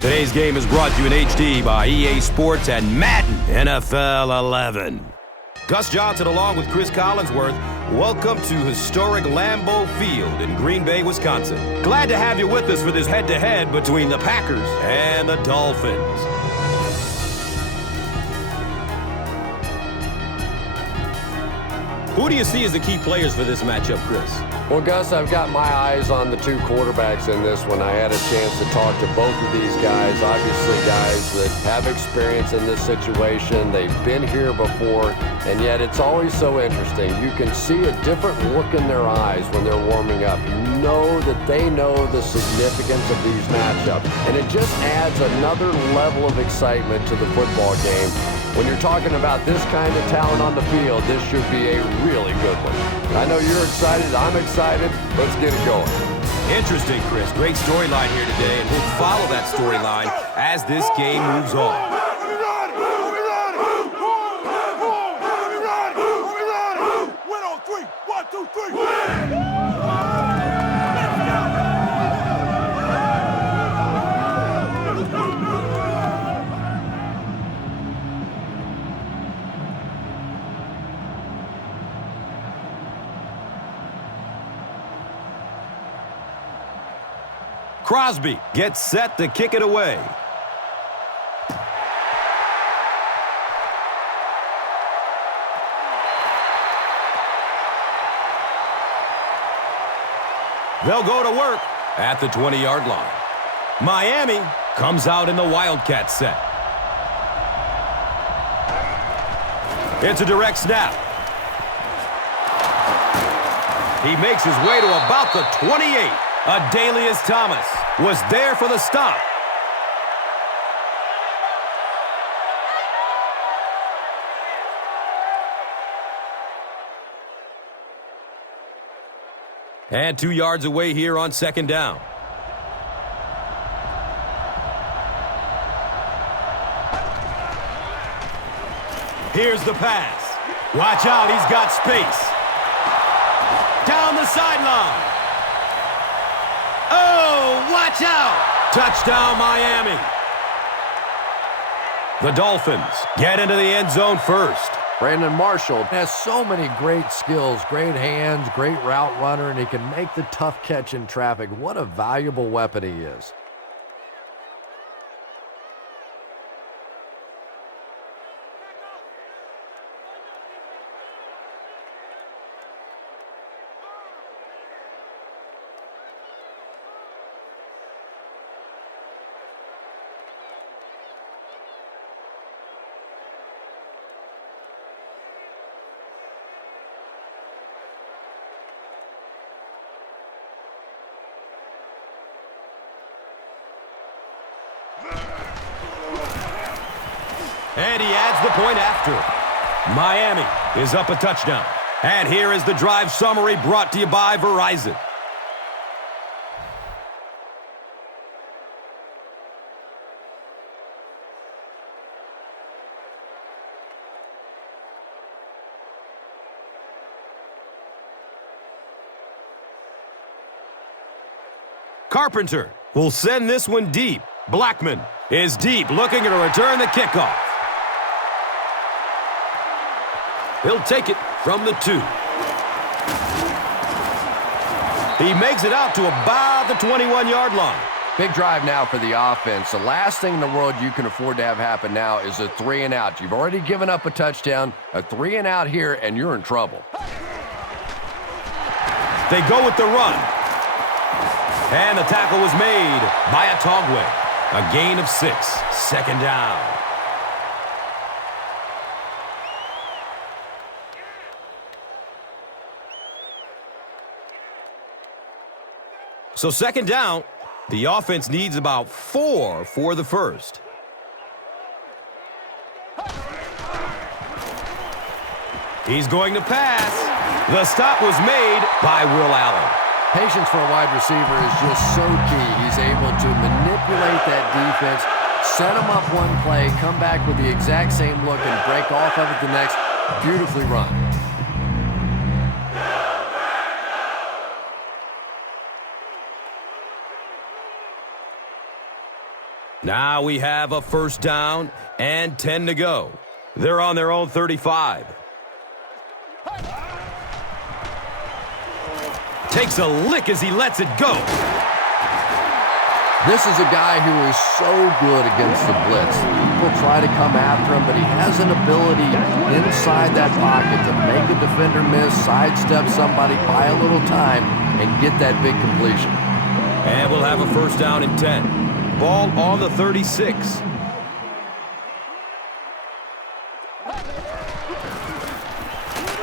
Today's game is brought to you in HD by EA Sports and Madden NFL 11. Gus Johnson along with Cris Collinsworth, welcome to historic Lambeau Field in Green Bay, Wisconsin. Glad to have you with us for this head-to-head between the Packers and the Dolphins. Who do you see as the key players for this matchup, Chris? Well, Gus, I've got my eyes on the two quarterbacks in this one. I had a chance to talk to both of these guys, obviously guys that have experience in this situation. They've been here before, and yet it's always so interesting. You can see a different look in their eyes when they're warming up. You know that they know the significance of these matchups, and it just adds another level of excitement to the football game. When you're talking about this kind of talent on the field, this should be a really good one. I know you're excited. I'm excited. Let's get it going. Interesting, Chris. Great storyline here today, and we'll follow that storyline as this game moves on. Win on three. 1, 2, 3. Crosby gets set to kick it away. They'll go to work at the 20-yard line. Miami comes out in the Wildcat set. It's a direct snap. He makes his way to about the 28. Adalius Thomas was there for the stop. And 2 yards away here on second down. Here's the pass. Watch out, he's got space. Down the sideline. Oh, watch out! Touchdown, Miami. The Dolphins get into the end zone first. Brandon Marshall has so many great skills, great hands, great route runner, and he can make the tough catch in traffic. What a valuable weapon he is. And he adds the point after. Miami is up a touchdown. And here is the drive summary brought to you by Verizon. Carpenter will send this one deep. Blackman is deep, looking to return the kickoff. He'll take it from the 2. He makes it out to about the 21-yard line. Big drive now for the offense. The last thing in the world you can afford to have happen now is a 3-and-out. You've already given up a touchdown, a 3-and-out here, and you're in trouble. They go with the run. And the tackle was made by Atogwe. A gain of 6. Second down. So second down, the offense needs about 4 for the first. He's going to pass. The stop was made by Will Allen. Patience for a wide receiver is just so key. He's able to manipulate that defense, set them up one play, come back with the exact same look, and break off of it the next. Beautifully run. Now we have a first down and 10 to go. They're on their own 35. Takes a lick as he lets it go. This is a guy who is so good against the blitz. People try to come after him, but he has an ability inside that pocket to make a defender miss, sidestep somebody, buy a little time, and get that big completion. And we'll have a first down and 10. Ball on the 36.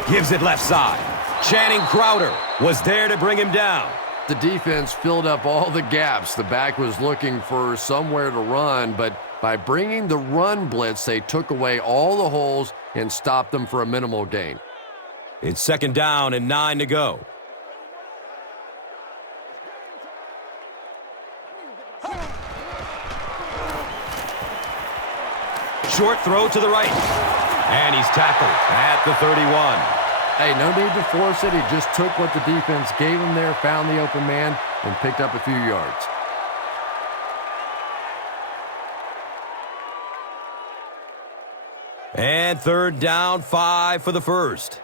Gives it left side. Channing Crowder was there to bring him down. The defense filled up all the gaps. The back was looking for somewhere to run, but by bringing the run blitz, they took away all the holes and stopped them for a minimal gain. It's second down and 9 to go. Short throw to the right. And he's tackled at the 31. Hey, no need to force it. He just took what the defense gave him there, found the open man, and picked up a few yards. And third down, 5 for the first.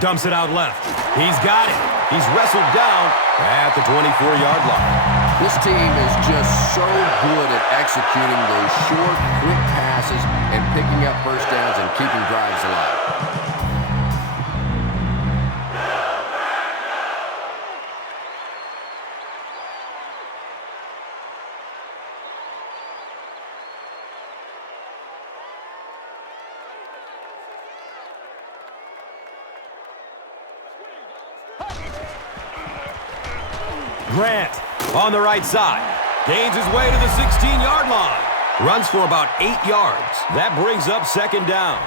Dumps it out left. He's got it. He's wrestled down at the 24-yard line. This team is just so good at executing those short, quick passes and picking up first downs and keeping drives alive. Grant on the right side. Gains his way to the 16-yard line. Runs for about 8 yards. That brings up second down.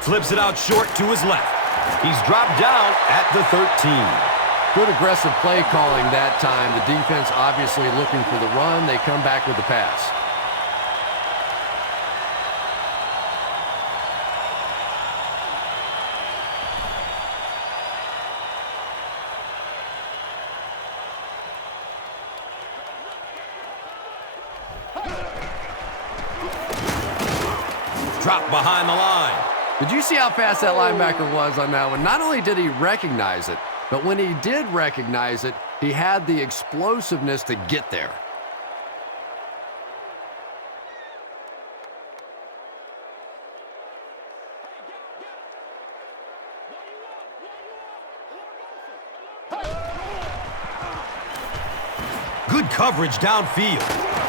Flips it out short to his left. He's dropped down at the 13. Good aggressive play calling that time. The defense obviously looking for the run. They come back with the pass. Dropped behind the line. Did you see how fast that linebacker was on that one? Not only did he recognize it, but when he did recognize it, he had the explosiveness to get there. Good coverage downfield.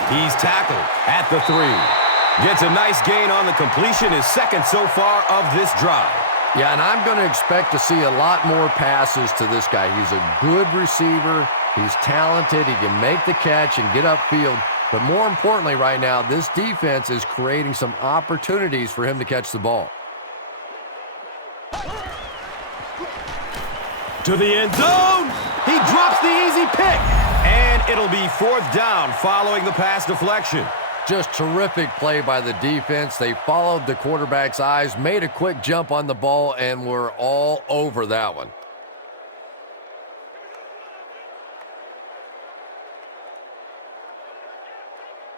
He's tackled at the 3. Gets a nice gain on the completion, his second so far of this drive. Yeah, and I'm going to expect to see a lot more passes to this guy. He's a good receiver. He's talented. He can make the catch and get upfield. But more importantly right now, this defense is creating some opportunities for him to catch the ball. To the end zone. He drops the easy pick. And it'll be fourth down following the pass deflection. Just terrific play by the defense. They followed the quarterback's eyes, made a quick jump on the ball, and were all over that one.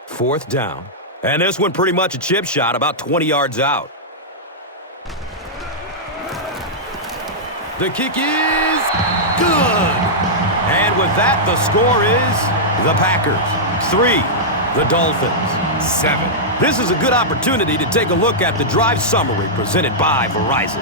Fourth down. And this one pretty much a chip shot, about 20 yards out. The kick is good. And with that, the score is the Packers 3. The Dolphins 7. This is a good opportunity to take a look at the drive summary presented by Verizon.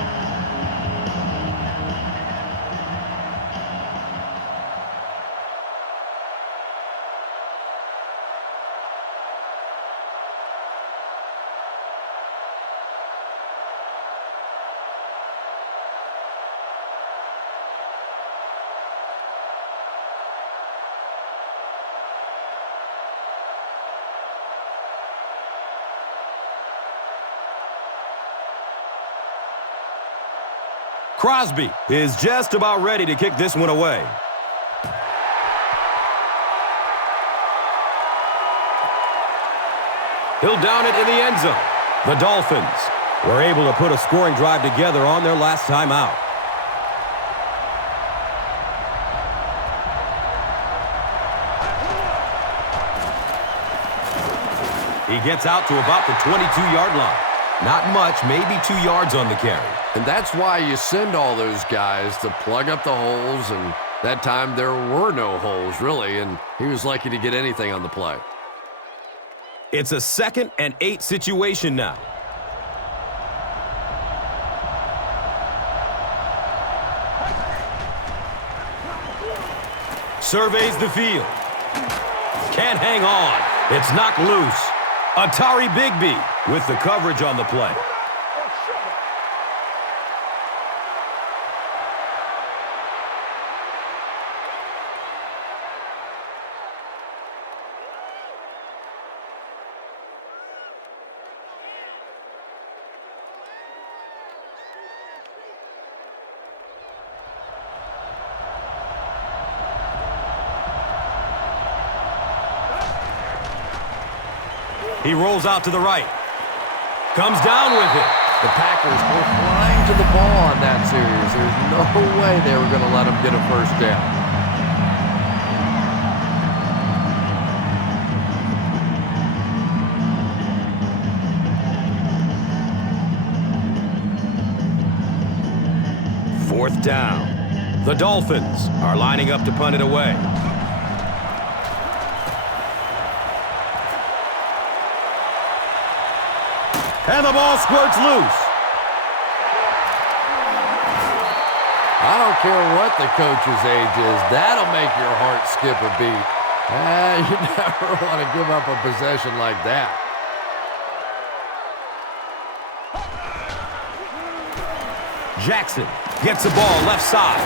Crosby is just about ready to kick this one away. He'll down it in the end zone. The Dolphins were able to put a scoring drive together on their last time out. He gets out to about the 22-yard line. Not much, maybe 2 yards on the carry. And that's why you send all those guys to plug up the holes, and that time there were no holes, really, and he was lucky to get anything on the play. It's a 2nd and 8 situation now. Surveys the field. Can't hang on. It's knocked loose. Atari Bigby with the coverage on the play. He rolls out to the right. Comes down with it. The Packers were flying to the ball on that series. There's no way they were going to let him get a first down. Fourth down. The Dolphins are lining up to punt it away. And the ball squirts loose. I don't care what the coach's age is. That'll make your heart skip a beat. You never want to give up a possession like that. Jackson gets the ball left side.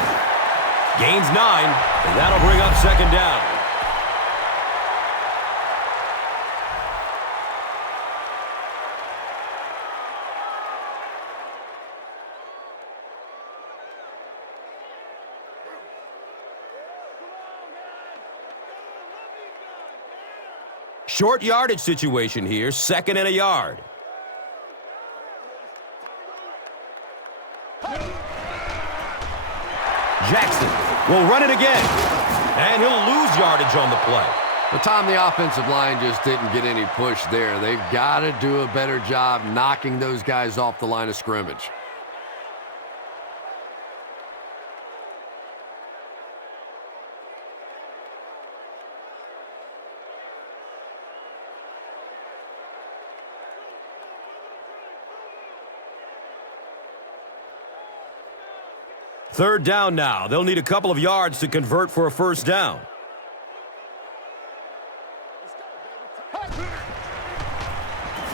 Gains 9, and that'll bring up 2nd down. Short yardage situation here, 2nd and a yard. Jackson will run it again, and he'll lose yardage on the play. The time the offensive line just didn't get any push there. They've got to do a better job knocking those guys off the line of scrimmage. Third down now. They'll need a couple of yards to convert for a first down.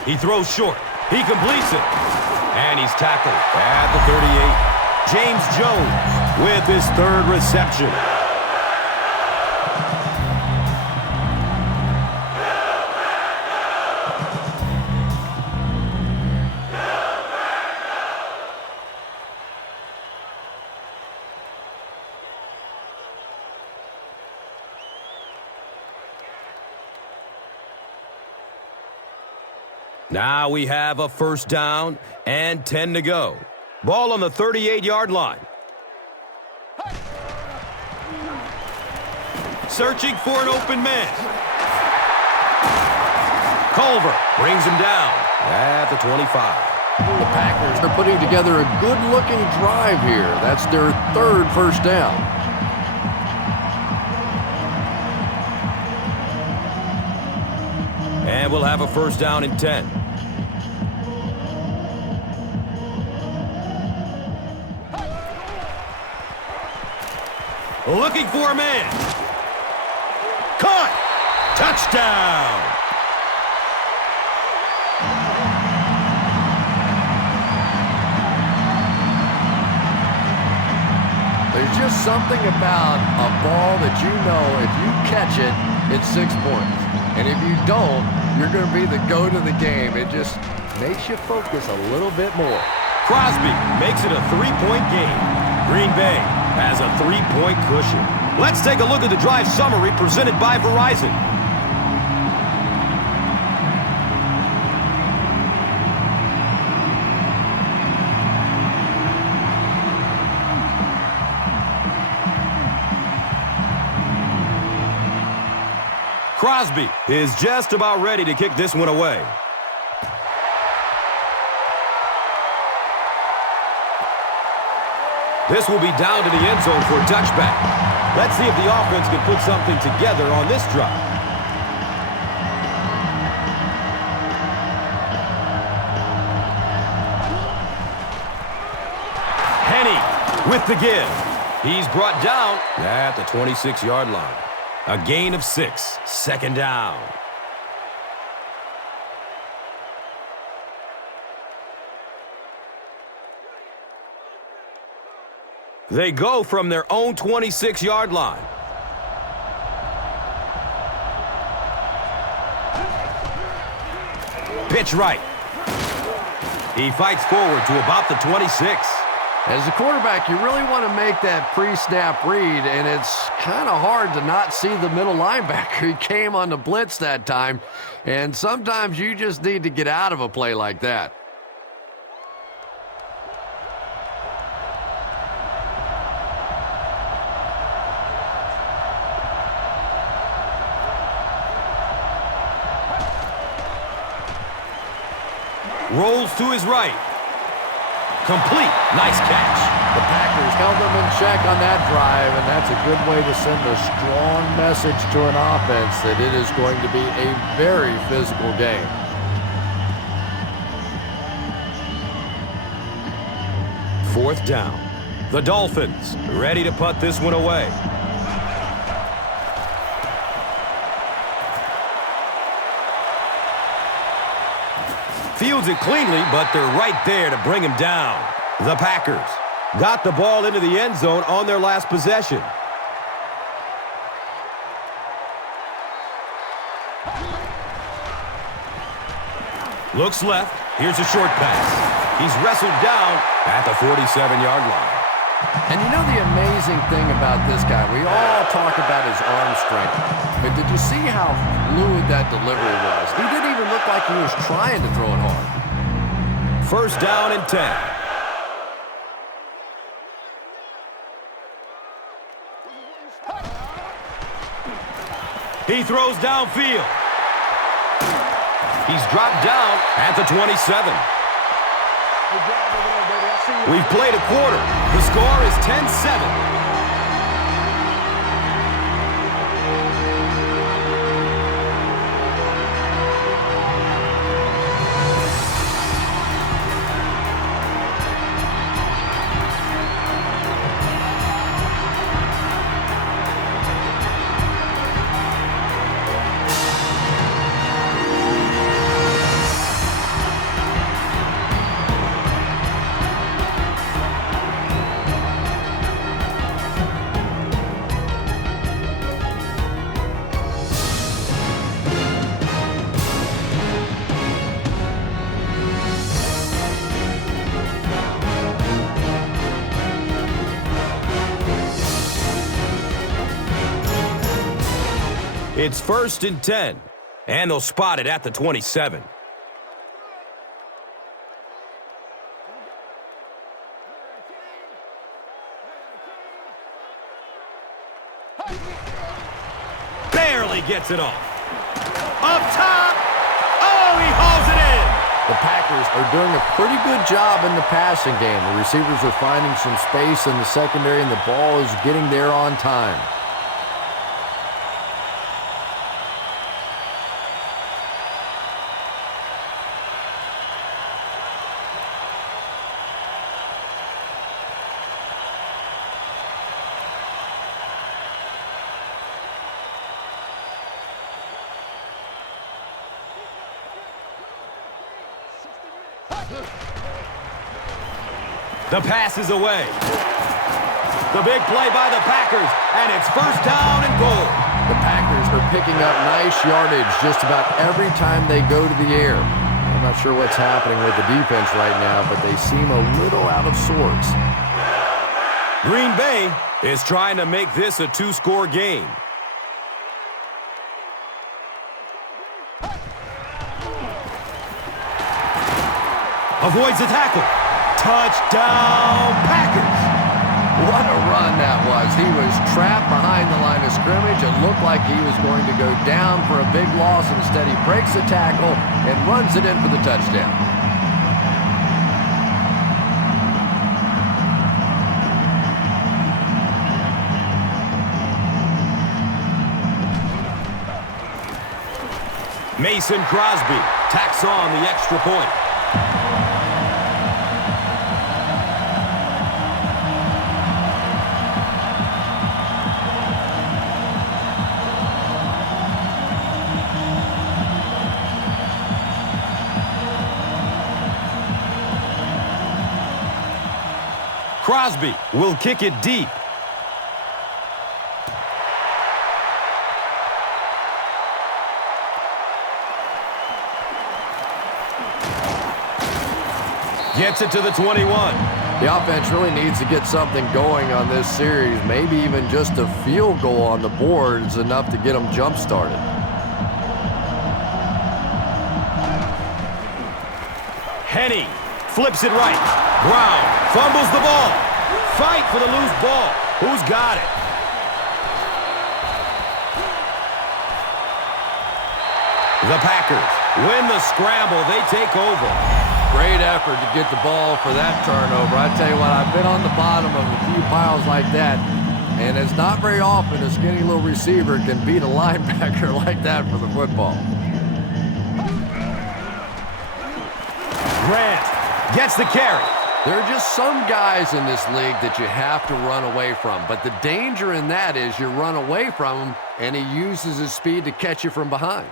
He throws short. He completes it. And he's tackled at the 38. James Jones with his 3rd reception. Now we have a first down and 10 to go. Ball on the 38-yard line. Searching for an open man. Culver brings him down at the 25. The Packers are putting together a good-looking drive here. That's their 3rd first down. And we'll have a first down and 10. Looking for a man. Caught. Touchdown. There's just something about a ball that you know if you catch it, it's 6 points. And if you don't, you're going to be the goat of the game. It just makes you focus a little bit more. Crosby makes it a 3-point game. Green Bay has a 3-point cushion. Let's take a look at the drive summary presented by Verizon. Crosby is just about ready to kick this one away. This will be down to the end zone for a touchback. Let's see if the offense can put something together on this drive. Henny with the give. He's brought down at the 26-yard line. A gain of 6, second down. They go from their own 26-yard line. Pitch right. He fights forward to about the 26. As a quarterback, you really want to make that pre-snap read, and it's kind of hard to not see the middle linebacker. He came on the blitz that time, and sometimes you just need to get out of a play like that. Rolls to his right. Complete. Nice catch. The Packers held them in check on that drive, and that's a good way to send a strong message to an offense that it is going to be a very physical game. Fourth down. The Dolphins ready to punt this one away. Fields it cleanly, but they're right there to bring him down. The Packers got the ball into the end zone on their last possession. Looks left. Here's a short pass. He's wrestled down at the 47-yard line. And you know the amazing thing about this guy, we all talk about his arm strength, but did you see how fluid that delivery was? He didn't even look like he was trying to throw it hard. First down and 10. He throws downfield. He's dropped down at the 27. We've played a quarter. The score is 10-7. It's first and 10, and they'll spot it at the 27. Barely gets it off. Up top. Oh, he hauls it in. The Packers are doing a pretty good job in the passing game. The receivers are finding some space in the secondary, and the ball is getting there on time. The pass is away. The big play by the Packers, and it's first down and goal. The Packers are picking up nice yardage just about every time they go to the air. I'm not sure what's happening with the defense right now, but they seem a little out of sorts. Green Bay is trying to make this a two-score game. Avoids the tackle. Touchdown, Packers. What a run that was. He was trapped behind the line of scrimmage. It looked like he was going to go down for a big loss. Instead, he breaks the tackle and runs it in for the touchdown. Mason Crosby tacks on the extra point. Crosby will kick it deep. Gets it to the 21. The offense really needs to get something going on this series. Maybe even just a field goal on the board is enough to get them jump-started. Henny flips it right. Brown fumbles the ball. Fight for the loose ball. Who's got it? The Packers win the scramble. They take over. Great effort to get the ball for that turnover. I tell you what, I've been on the bottom of a few piles like that, and it's not very often a skinny little receiver can beat a linebacker like that for the football. Grant gets the carry. There are just some guys in this league that you have to run away from, but the danger in that is you run away from him, and he uses his speed to catch you from behind.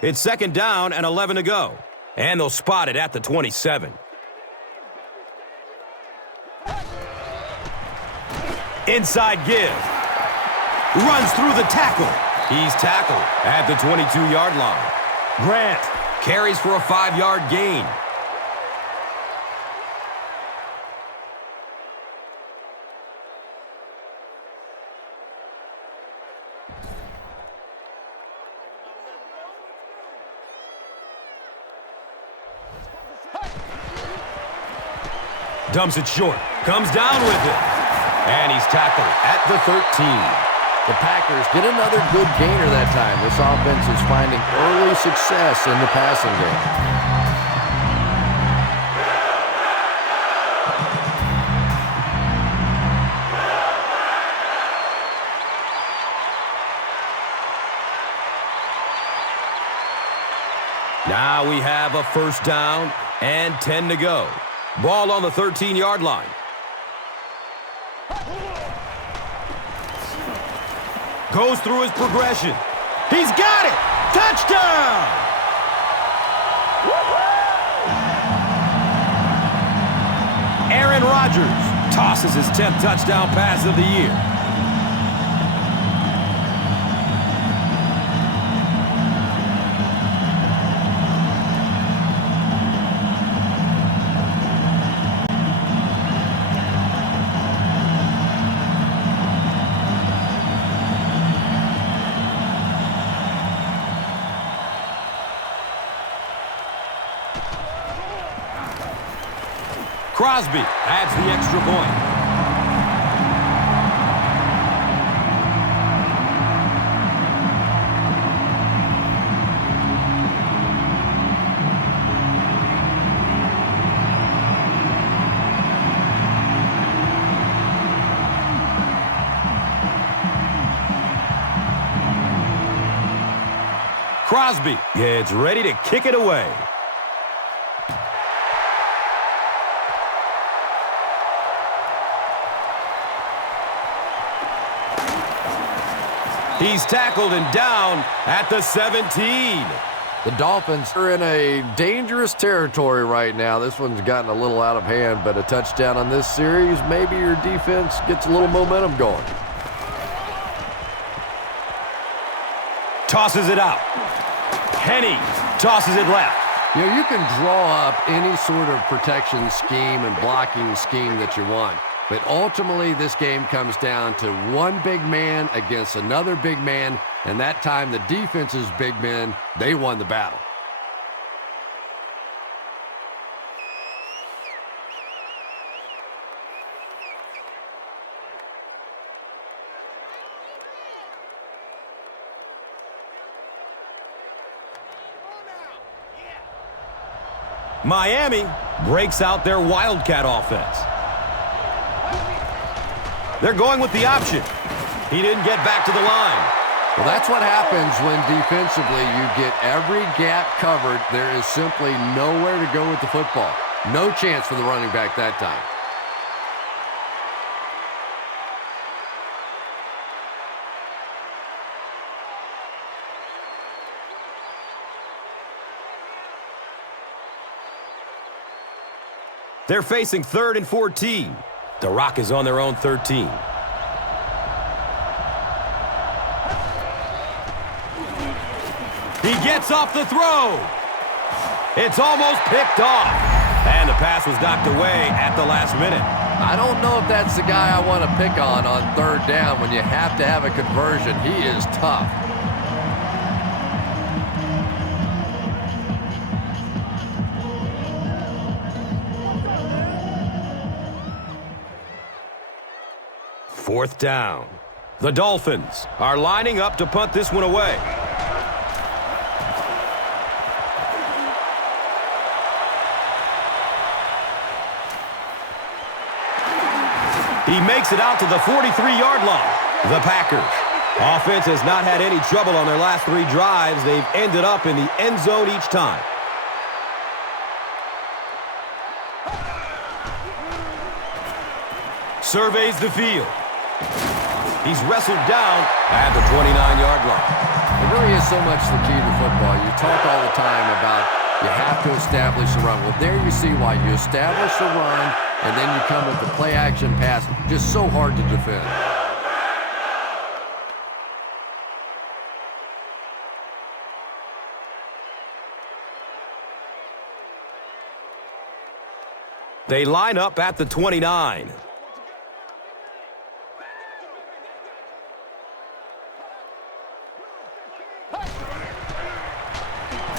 It's second down and 11 to go. And they'll spot it at the 27. Inside give. Runs through the tackle. He's tackled at the 22-yard line. Grant carries for a 5-yard gain. Dumps it short. Comes down with it. And he's tackled at the 13. The Packers get another good gainer that time. This offense is finding early success in the passing game. Now we have a first down and 10 to go. Ball on the 13-yard line. Goes through his progression. He's got it! Touchdown! Aaron Rodgers tosses his 10th touchdown pass of the year. Crosby adds the extra point. Crosby gets ready to kick it away. He's tackled and down at the 17. The Dolphins are in a dangerous territory right now. This one's gotten a little out of hand, but a touchdown on this series, maybe your defense gets a little momentum going. Tosses it out. Henny tosses it left. You know, you can draw up any sort of protection scheme and blocking scheme that you want. But ultimately, this game comes down to one big man against another big man, and that time the defense's big men, they won the battle. Miami breaks out their Wildcat offense. They're going with the option. He didn't get back to the line. Well, that's what happens when defensively you get every gap covered. There is simply nowhere to go with the football. No chance for the running back that time. They're facing 3rd and 14. The Rock is on their own 13. He gets off the throw. It's almost picked off. And the pass was knocked away at the last minute. I don't know if that's the guy I want to pick on 3rd down when you have to have a conversion. He is tough. Fourth down. The Dolphins are lining up to punt this one away. He makes it out to the 43-yard line. The Packers. Offense has not had any trouble on their last 3 drives. They've ended up in the end zone each time. Surveys the field. He's wrestled down at the 29-yard line. It really is so much the key to football. You talk all the time about you have to establish the run. Well, there you see why. You establish the run, and then you come with the play-action pass. Just so hard to defend. They line up at the 29.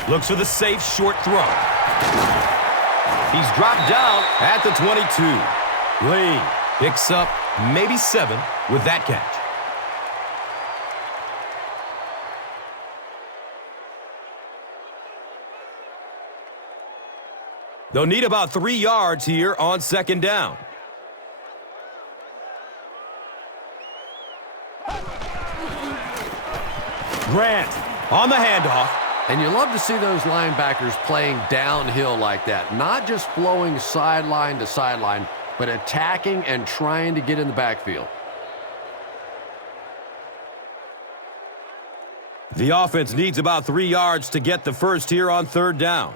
Looks for the safe short throw. He's dropped down at the 22. Lee picks up maybe 7 with that catch. They'll need about 3 yards here on 2nd down. Grant on the handoff. And you love to see those linebackers playing downhill like that. Not just flowing sideline to sideline, but attacking and trying to get in the backfield. The offense needs about 3 yards to get the first here on 3rd down.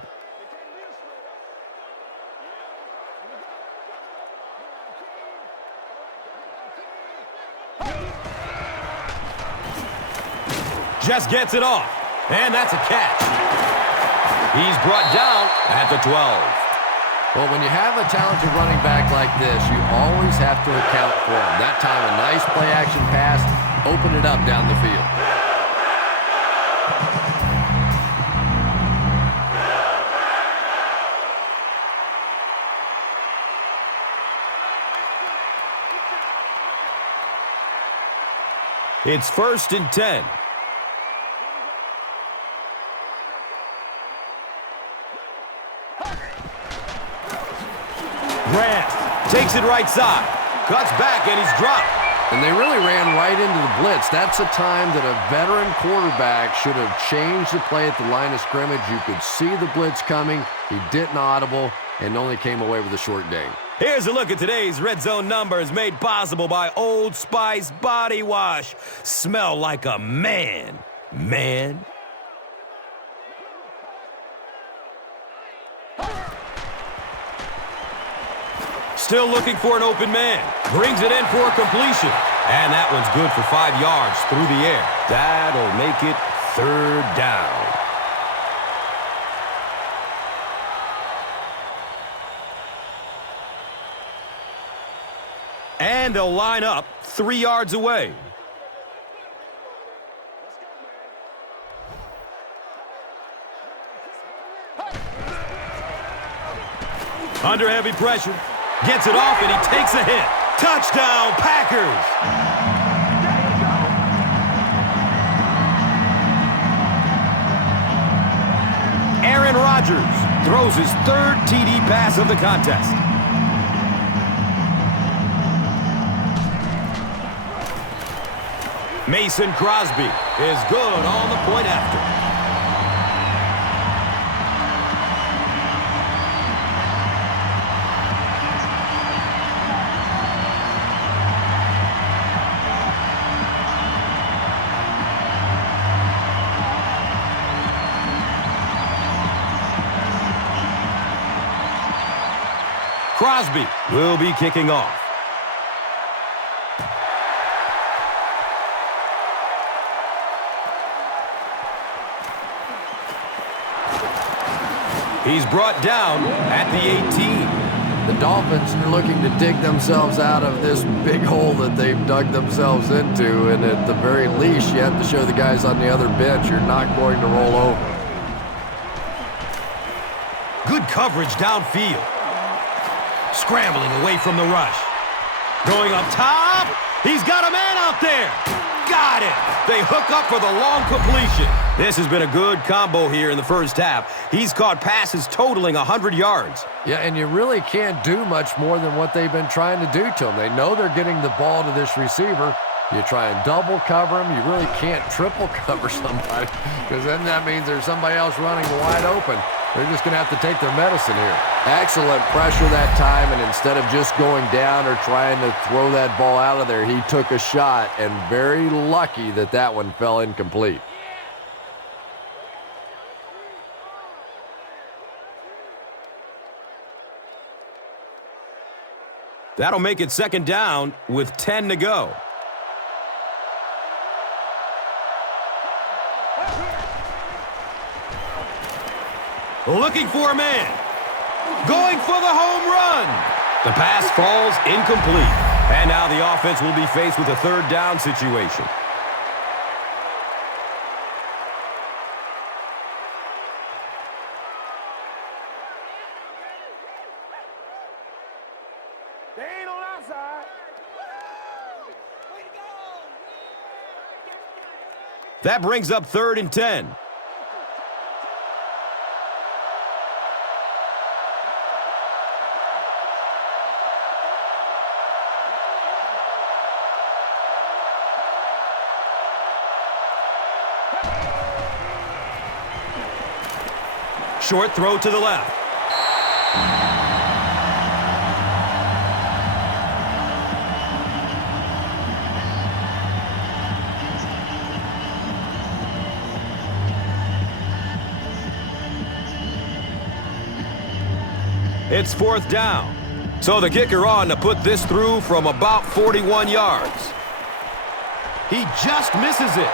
Just gets it off. And that's a catch. He's brought down at the 12. Well, when you have a talented running back like this, you always have to account for him. That time, a nice play-action pass, open it up down the field. It's 1st and 10. Grant takes it right side. Cuts back and he's dropped. And they really ran right into the blitz. That's a time that a veteran quarterback should have changed the play at the line of scrimmage. You could see the blitz coming. He didn't audible and only came away with a short gain. Here's a look at today's Red Zone numbers made possible by Old Spice Body Wash. Smell like a man. Man. Still looking for an open man. Brings it in for a completion. And that one's good for 5 yards through the air. That'll make it 3rd down. And they'll line up 3 yards away. Under heavy pressure. Gets it off and he takes a hit. Touchdown, Packers! Aaron Rodgers throws his 3rd TD pass of the contest. Mason Crosby is good on the point after. Crosby will be kicking off. He's brought down at the 18. The Dolphins are looking to dig themselves out of this big hole that they've dug themselves into, and at the very least, you have to show the guys on the other bench you're not going to roll over. Good coverage downfield. Scrambling away from the rush. Going up top. He's got a man out there. Got it. They hook up for the long completion. This has been a good combo here in the first half. He's caught passes totaling 100 yards. Yeah, and you really can't do much more than what they've been trying to do to him. They know they're getting the ball to this receiver. You try and double cover him. You really can't triple cover somebody because then that means there's somebody else running wide open. They're just going to have to take their medicine here. Excellent pressure that time, and instead of just going down or trying to throw that ball out of there, he took a shot, and very lucky that that one fell incomplete. That'll make it 2nd down with 10 to go. Looking for a man. Going for the home run. The pass falls incomplete. And now the offense will be faced with a 3rd down situation. They ain't on our side. That brings up 3rd and 10. Short throw to the left. It's 4th down. So the kicker on to put this through from about 41 yards. He just misses it.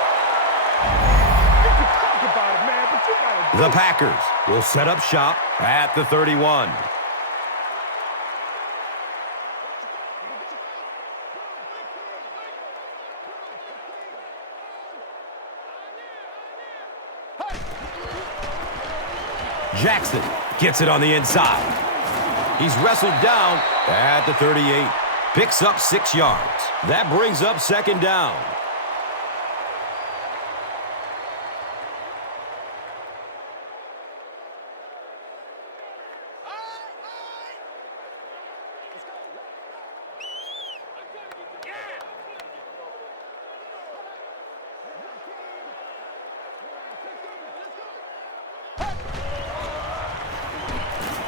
The Packers will set up shop at the 31. Jackson gets it on the inside. He's wrestled down at the 38. Picks up 6 yards. That brings up 2nd down.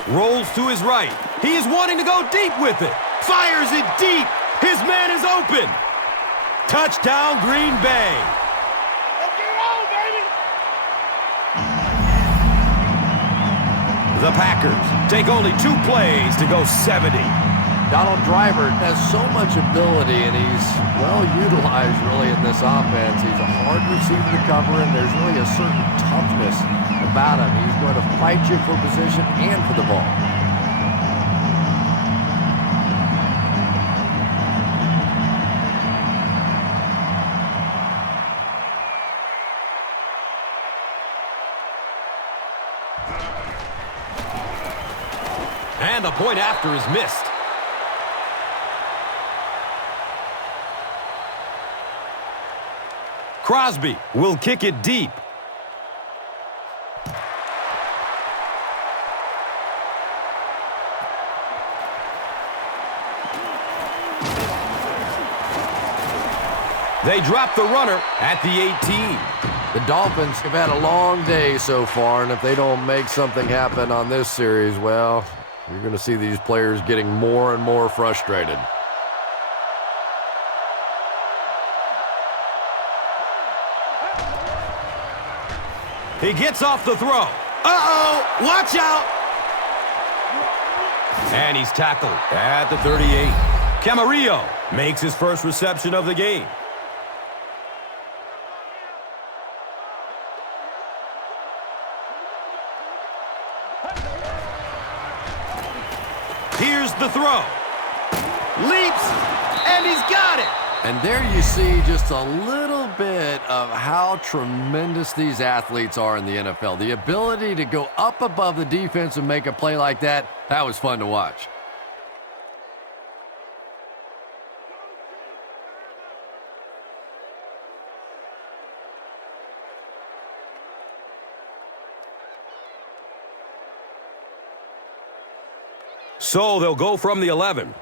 Rolls to his right. He is wanting to go deep with it. Fires it deep. His man is open. Touchdown, Green Bay. Let's get it on, baby. The Packers take only 2 plays to go 70. Donald Driver has so much ability, and he's well utilized really in this offense. He's a hard receiver to cover, and there's really a certain toughness about him. He's going to fight you for position and for the ball. And the point after is missed. Crosby will kick it deep. They drop the runner at the 18. The Dolphins have had a long day so far, and if they don't make something happen on this series, well, you're going to see these players getting more and more frustrated. He gets off the throw. Uh-oh! Watch out! And he's tackled at the 38. Camarillo makes his first reception of the game. Here's the throw. Leaps, and he's got it. And there you see just a little bit of how tremendous these athletes are in the NFL. The ability to go up above the defense and make a play like that, that was fun to watch. So they'll go from the 11.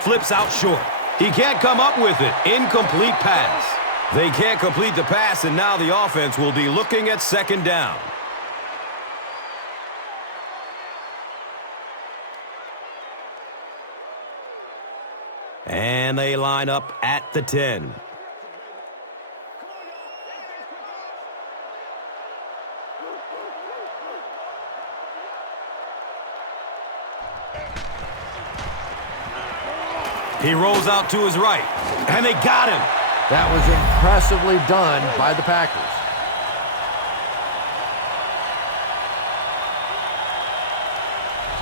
Flips out short. He can't come up with it. Incomplete pass. They can't complete the pass, and now the offense will be looking at second down. And they line up at the 10. He rolls out to his right, and they got him. That was impressively done by the Packers.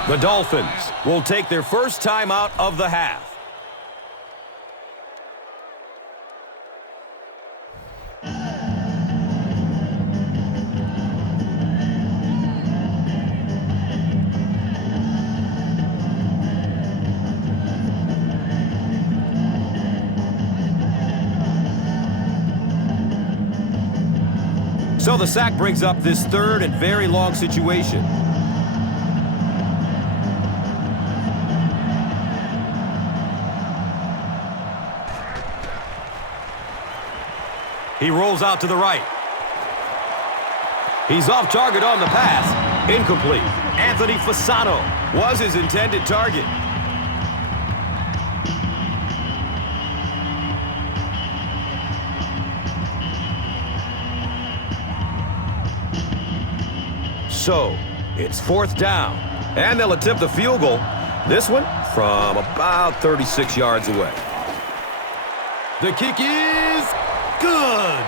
The Dolphins will take their first time out of the half. So the sack brings up this third and very long situation. He rolls out to the right. He's off target on the pass. Incomplete. Anthony Fasano was his intended target. So, it's fourth down, and they'll attempt a field goal. This one from about 36 yards away. The kick is good.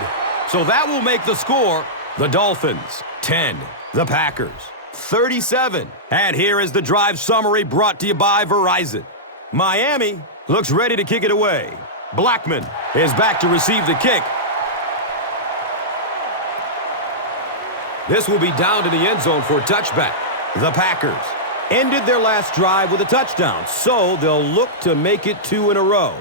So that will make the score the Dolphins 10, the Packers 37. And here is the drive summary brought to you by Verizon. Miami looks ready to kick it away. Blackman is back to receive the kick. This will be down to the end zone for a touchback. The Packers ended their last drive with a touchdown, so they'll look to make it 2 in a row.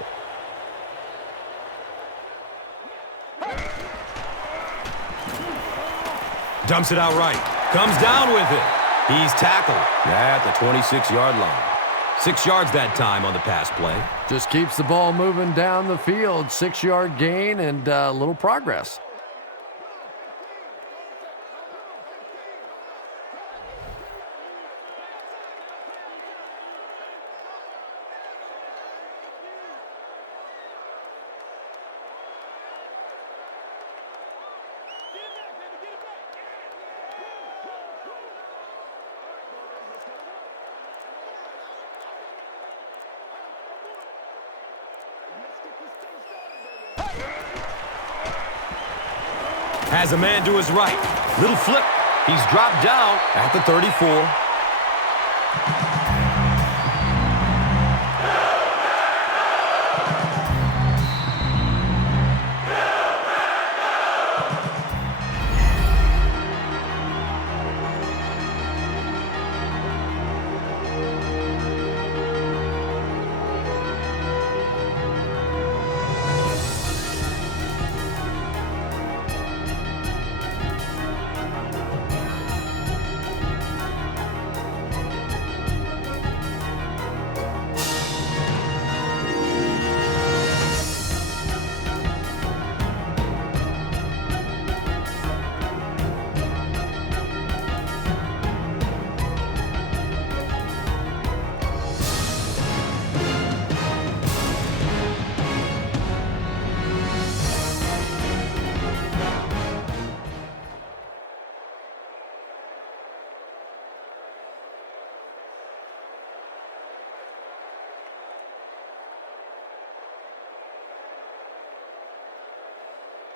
Dumps it out right. Comes down with it. He's tackled at the 26-yard line. 6 yards that time on the pass play. Just keeps the ball moving down the field. 6-yard gain and a little progress. Has a man to his right. Little flip. He's dropped down at the 34.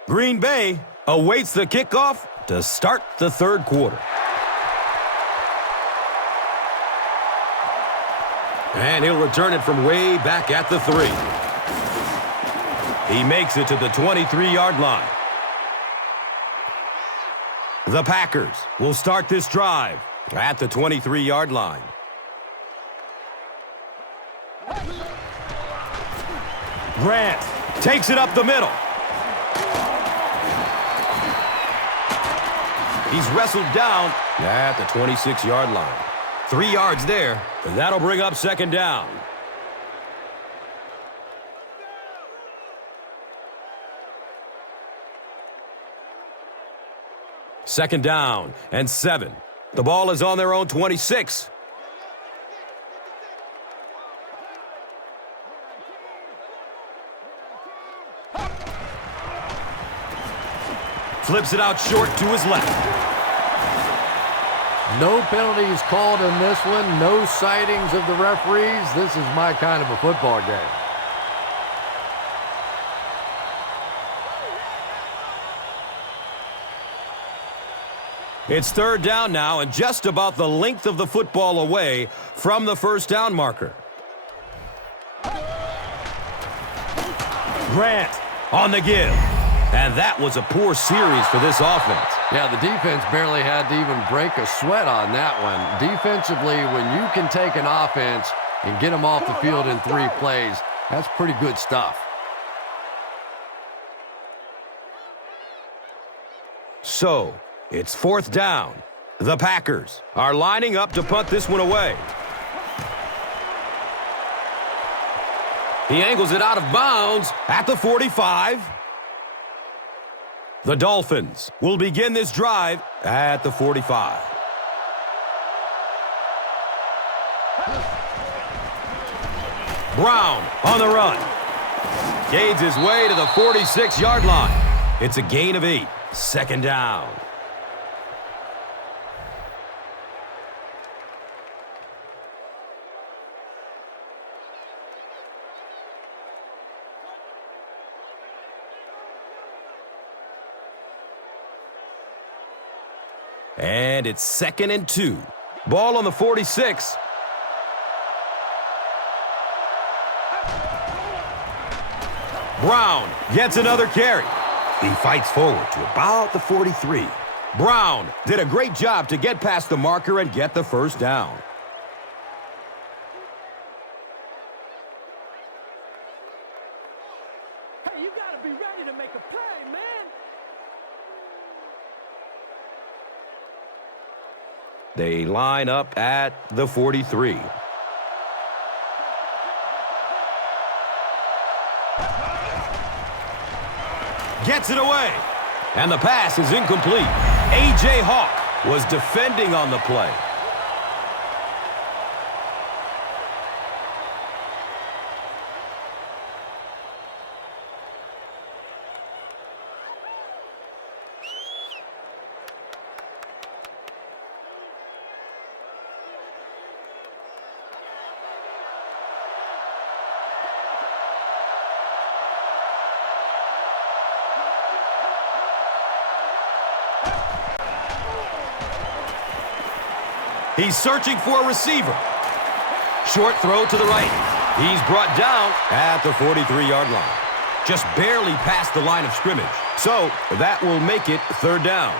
Green Bay awaits the kickoff to start the third quarter. And he'll return it from way back at the 3. He makes it to the 23-yard line. The Packers will start this drive at the 23-yard line. Grant takes it up the middle. He's wrestled down at the 26-yard line. 3 yards there. That'll bring up second down. Second down and 7. The ball is on their own 26. Flips it out short to his left. No penalties called in this one. No sightings of the referees. This is my kind of a football game. It's third down now and just about the length of the football away from the first down marker. Grant on the give. And that was a poor series for this offense. Yeah, the defense barely had to even break a sweat on that one. Defensively, when you can take an offense and get them off the field in 3 plays, that's pretty good stuff. So, it's fourth down. The Packers are lining up to punt this one away. He angles it out of bounds at the 45. The Dolphins will begin this drive at the 45. Brown on the run. Gades his way to the 46-yard line. It's a gain of 8. Second down. And it's 2nd and 2. Ball on the 46. Brown gets another carry. He fights forward to about the 43. Brown did a great job to get past the marker and get the first down. Hey, you gotta be ready to make a play, man. They line up at the 43. Gets it away. And the pass is incomplete. A.J. Hawk was defending on the play. He's searching for a receiver. Short throw to the right. He's brought down at the 43-yard line. Just barely past the line of scrimmage. So that will make it third down.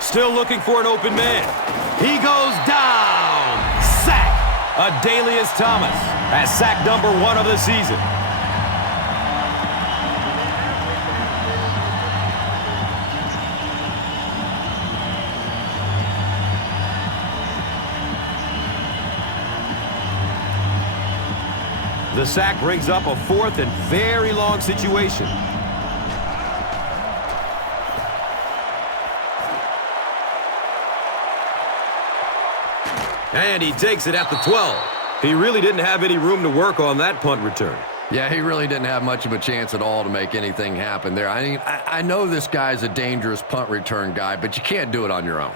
Still looking for an open man. He goes down. Sack. Adalius Thomas has sack number 1 of the season. The sack brings up a 4th and very long situation. And he takes it at the 12. He really didn't have any room to work on that punt return. Yeah, he really didn't have much of a chance at all to make anything happen there. I mean, I know this guy's a dangerous punt return guy, but you can't do it on your own.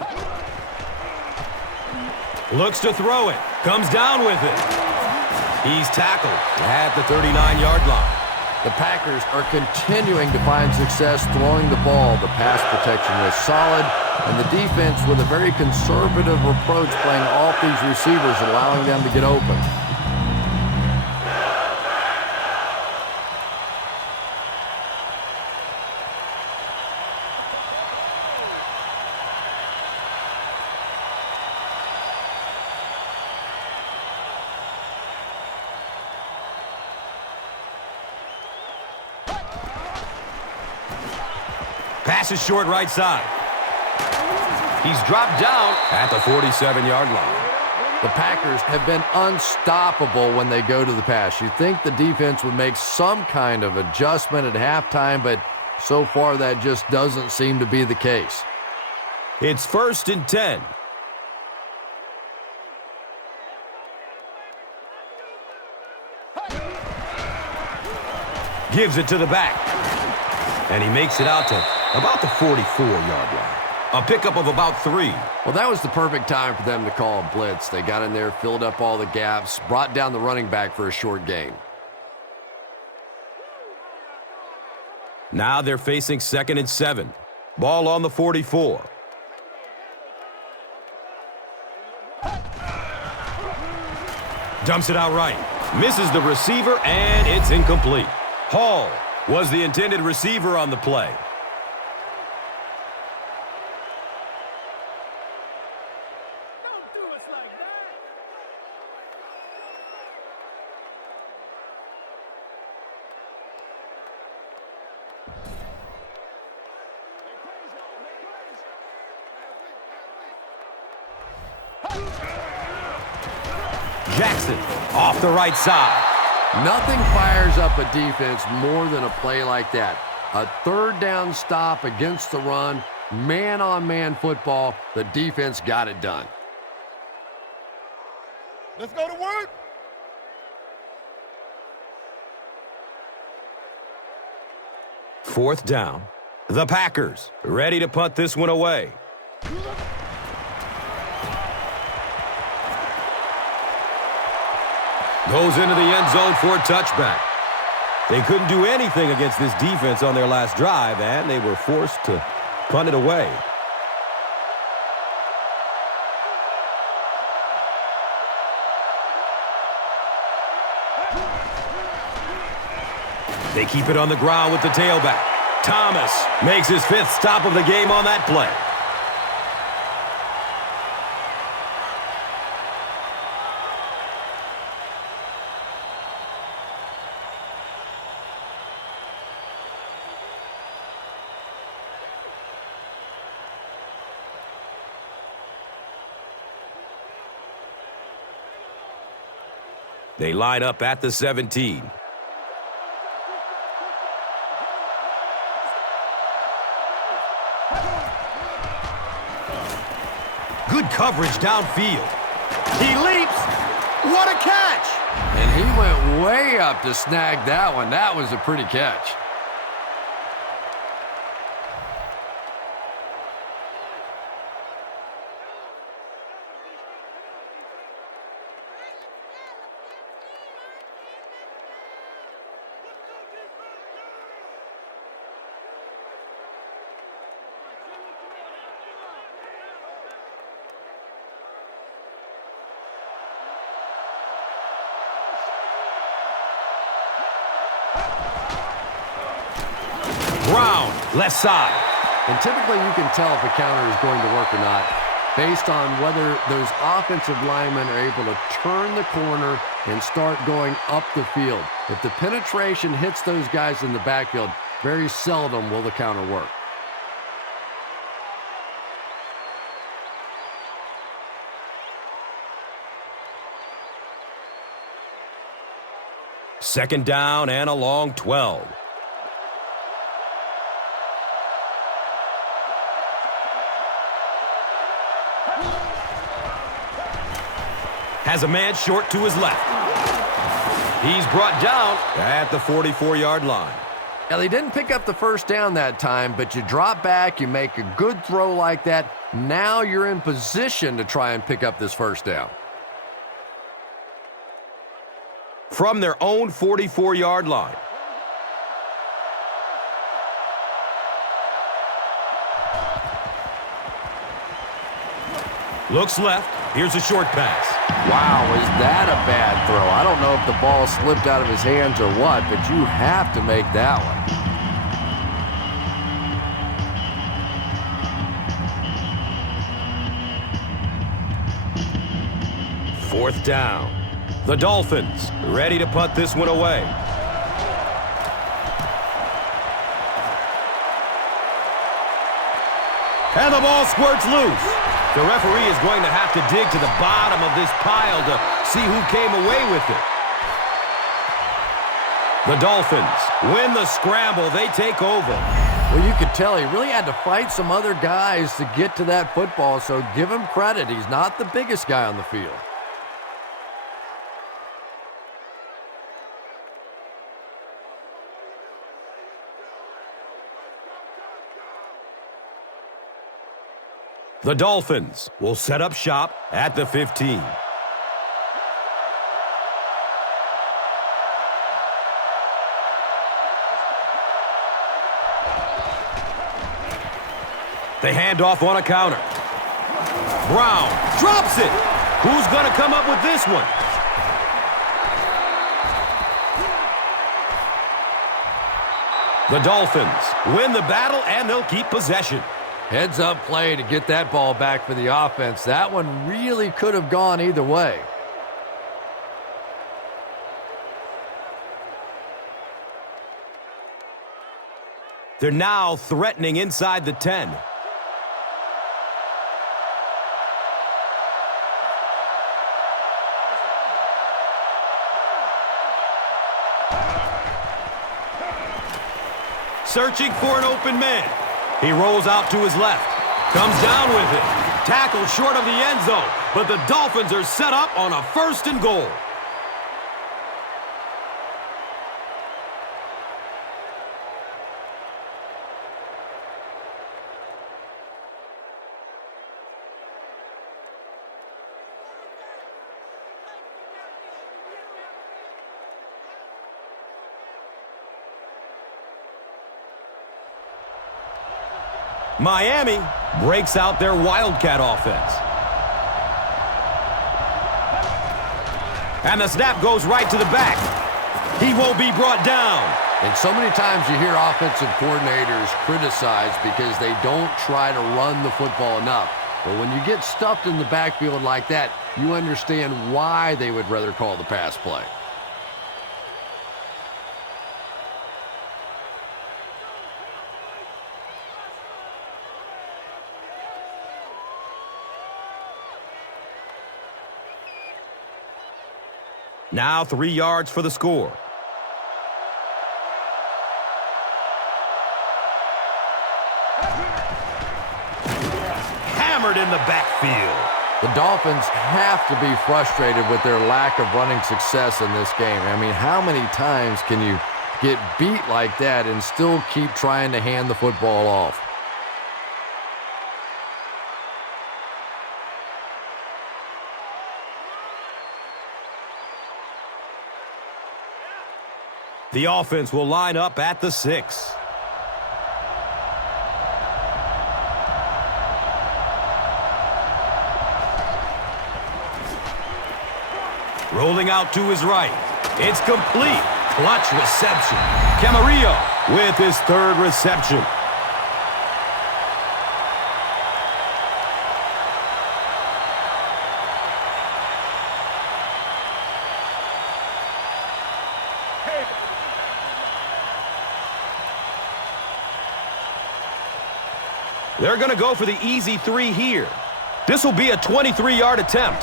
Looks to throw it. Comes down with it. He's tackled at the 39-yard line. The Packers are continuing to find success throwing the ball. The pass protection is solid, and the defense with a very conservative approach playing off these receivers, allowing them to get open. Pass is short right side. He's dropped down at the 47-yard line. The Packers have been unstoppable when they go to the pass. You'd think the defense would make some kind of adjustment at halftime, but so far that just doesn't seem to be the case. It's 1st and 10. Gives it to the back. And he makes it out to about the 44-yard line. A pickup of about 3. Well, that was the perfect time for them to call a blitz. They got in there, filled up all the gaps, brought down the running back for a short gain. Now they're facing 2nd and 7. Ball on the 44. Dumps it out right. Misses the receiver, and it's incomplete. Hall was the intended receiver on the play. Don't do us like that. Jackson off the right side. Nothing fires up a defense more than a play like that. A third down stop against the run, man-on-man football. The defense got it done. Let's go to work. Fourth down. The Packers ready to punt this one away. Goes into the end zone for a touchback. They couldn't do anything against this defense on their last drive, and they were forced to punt it away. They keep it on the ground with the tailback. Thomas makes his 5th stop of the game on that play. They line up at the 17. Good coverage downfield. He leaps. What a catch! And he went way up to snag that one. That was a pretty catch. Left side. And typically you can tell if a counter is going to work or not based on whether those offensive linemen are able to turn the corner and start going up the field. If the penetration hits those guys in the backfield, very seldom will the counter work. Second down and a long 12. Has a man short to his left. He's brought down at the 44-yard line. Now, they didn't pick up the first down that time, but you drop back, you make a good throw like that. Now you're in position to try and pick up this first down. From their own 44-yard line. Looks left. Here's a short pass. Wow, is that a bad throw? I don't know if the ball slipped out of his hands or what, but you have to make that one. Fourth down. The Dolphins ready to punt this one away. And the ball squirts loose. The referee is going to have to dig to the bottom of this pile to see who came away with it. The Dolphins win the scramble. They take over. Well, you could tell he really had to fight some other guys to get to that football, so give him credit. He's not the biggest guy on the field. The Dolphins will set up shop at the 15. They hand off on a counter. Brown drops it. Who's going to come up with this one? The Dolphins win the battle, and they'll keep possession. Heads-up play to get that ball back for the offense. That one really could have gone either way. They're now threatening inside the 10. Searching for an open man. He rolls out to his left. Comes down with it. Tackled short of the end zone. But the Dolphins are set up on a 1st and goal. Miami breaks out their Wildcat offense. And the snap goes right to the back. He won't be brought down. And so many times you hear offensive coordinators criticized because they don't try to run the football enough. But when you get stuffed in the backfield like that, you understand why they would rather call the pass play. Now 3 yards for the score. Hammered in the backfield. The Dolphins have to be frustrated with their lack of running success in this game. I mean, how many times can you get beat like that and still keep trying to hand the football off? The offense will line up at the 6. Rolling out to his right. It's complete. Clutch reception. Camarillo with his 3rd reception. They're going to go for the easy 3 here. This will be a 23-yard attempt.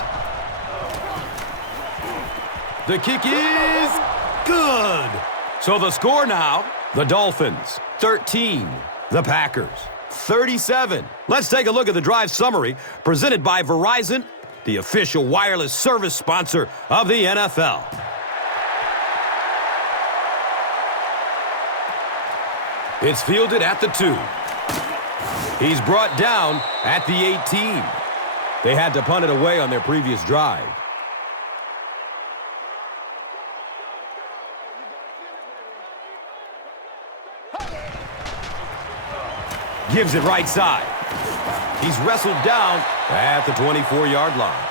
The kick is good. So the score now, the Dolphins 13, the Packers 37. Let's take a look at the drive summary presented by Verizon, the official wireless service sponsor of the NFL. It's fielded at the 2. He's brought down at the 18. They had to punt it away on their previous drive. Gives it right side. He's wrestled down at the 24-yard line.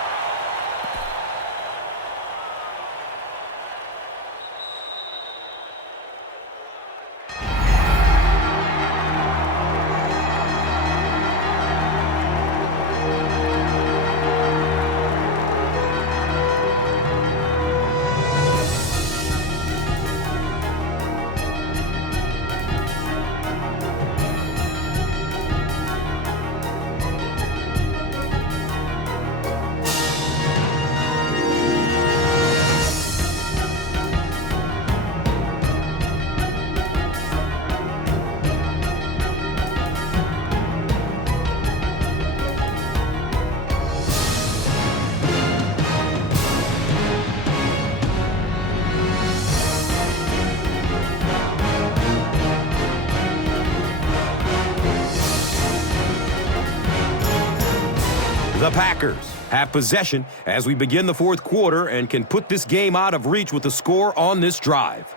The Packers have possession as we begin the fourth quarter and can put this game out of reach with the score on this drive.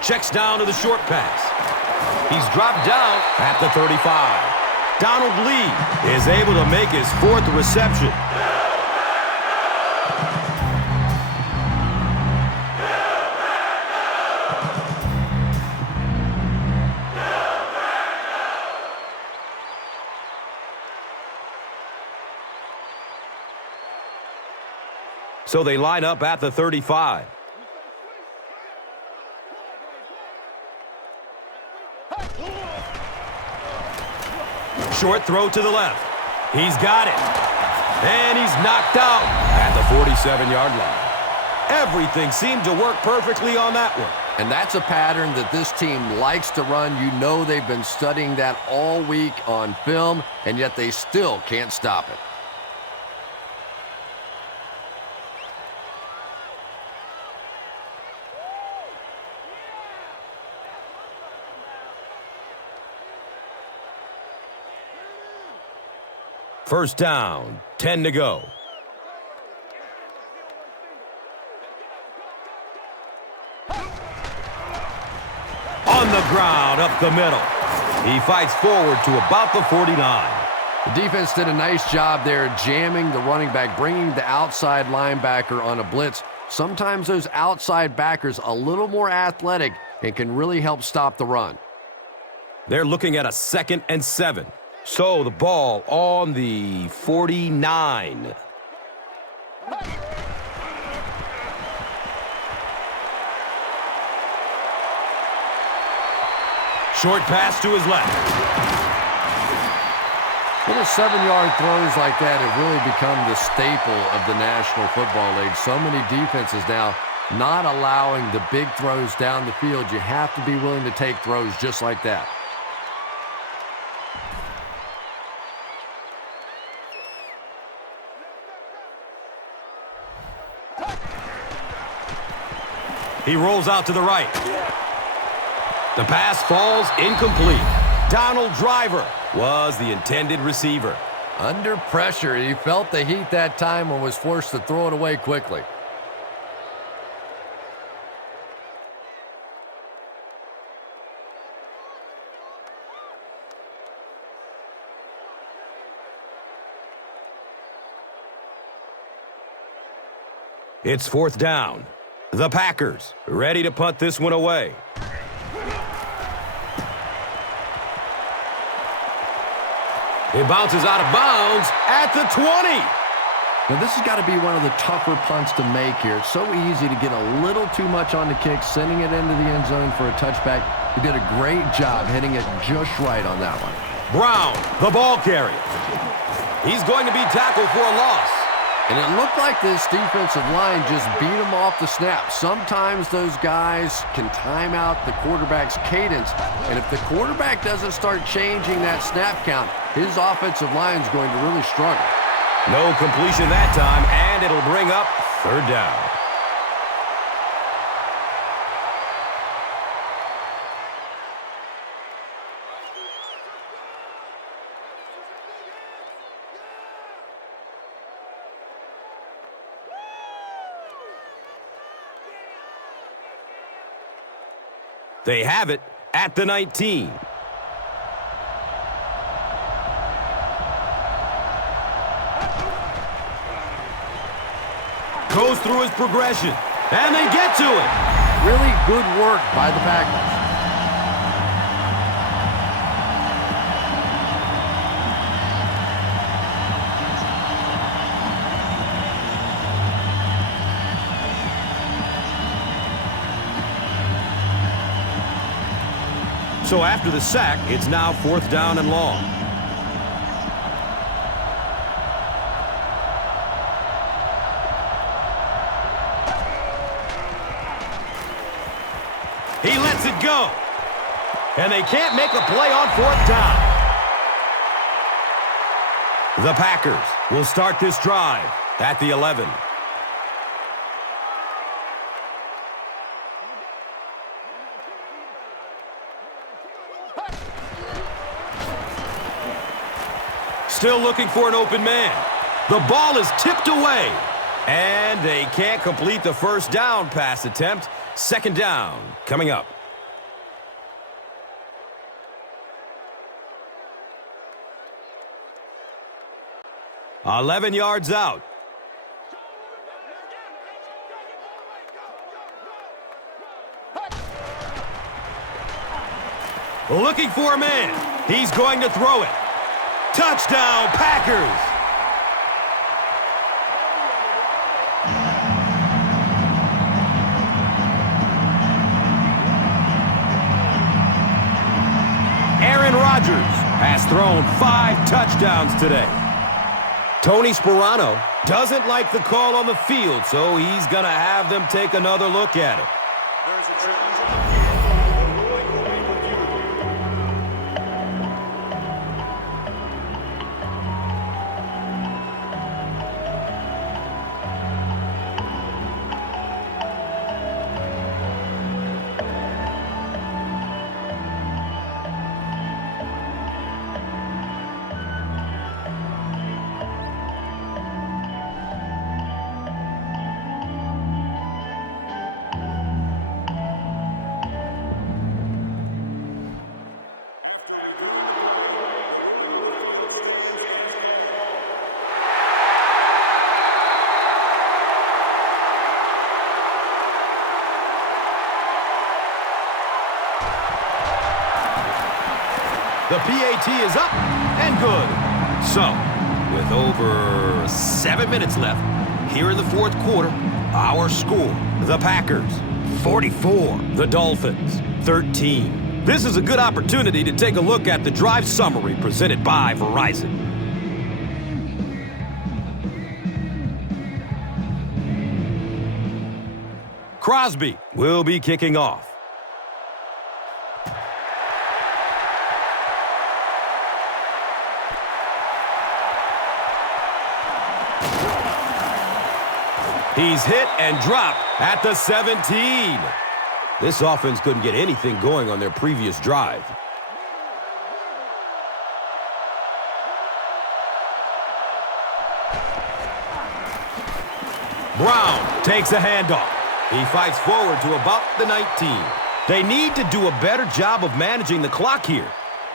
Checks down to the short pass. He's dropped down at the 35. Donald Lee is able to make his 4th reception. So they line up at the 35. Short throw to the left. He's got it. And he's knocked out at the 47-yard line. Everything seemed to work perfectly on that one. And that's a pattern that this team likes to run. You know they've been studying that all week on film, and yet they still can't stop it. First down, 10 to go. On the ground, up the middle. He fights forward to about the 49. The defense did a nice job there jamming the running back, bringing the outside linebacker on a blitz. Sometimes those outside backers a little more athletic and can really help stop the run. They're looking at a 2nd and 7. So the ball on the 49. Short pass to his left. Little 7-yard throws like that have really become the staple of the National Football League. So many defenses now not allowing the big throws down the field. You have to be willing to take throws just like that. He rolls out to the right. The pass falls incomplete. Donald Driver was the intended receiver. Under pressure, he felt the heat that time and was forced to throw it away quickly. It's 4th down. The Packers ready to punt this one away. It bounces out of bounds at the 20. Now, this has got to be one of the tougher punts to make here. It's so easy to get a little too much on the kick, sending it into the end zone for a touchback. He did a great job hitting it just right on that one. Brown, the ball carrier. He's going to be tackled for a loss. And it looked like this defensive line just beat him off the snap. Sometimes those guys can time out the quarterback's cadence. And if the quarterback doesn't start changing that snap count, his offensive line is going to really struggle. No completion that time, and it'll bring up third down. They have it at the 19. Goes through his progression, and they get to it. Really good work by the Packers. So after the sack, it's now 4th down and long. He lets it go. And they can't make a play on 4th down. The Packers will start this drive at the 11. Still looking for an open man. The ball is tipped away. And they can't complete the first down pass attempt. 2nd down coming up. $11 yards out. Looking for a man. He's going to throw it. Touchdown, Packers! Aaron Rodgers has thrown 5 touchdowns today. Tony Sperano doesn't like the call on the field, so he's going to have them take another look at it. There's a challenge. The PAT is up and good. So, with over 7 minutes left, here in the 4th quarter, our score, the Packers, 44, the Dolphins, 13. This is a good opportunity to take a look at the drive summary presented by Verizon. Crosby will be kicking off. He's hit and dropped at the 17. This offense couldn't get anything going on their previous drive. Brown takes a handoff. He fights forward to about the 19. They need to do a better job of managing the clock here.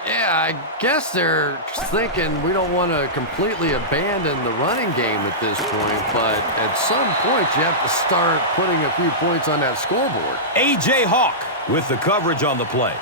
Yeah, I guess they're thinking we don't want to completely abandon the running game at this point, but at some point you have to start putting a few points on that scoreboard. A.J. Hawk with the coverage on the play.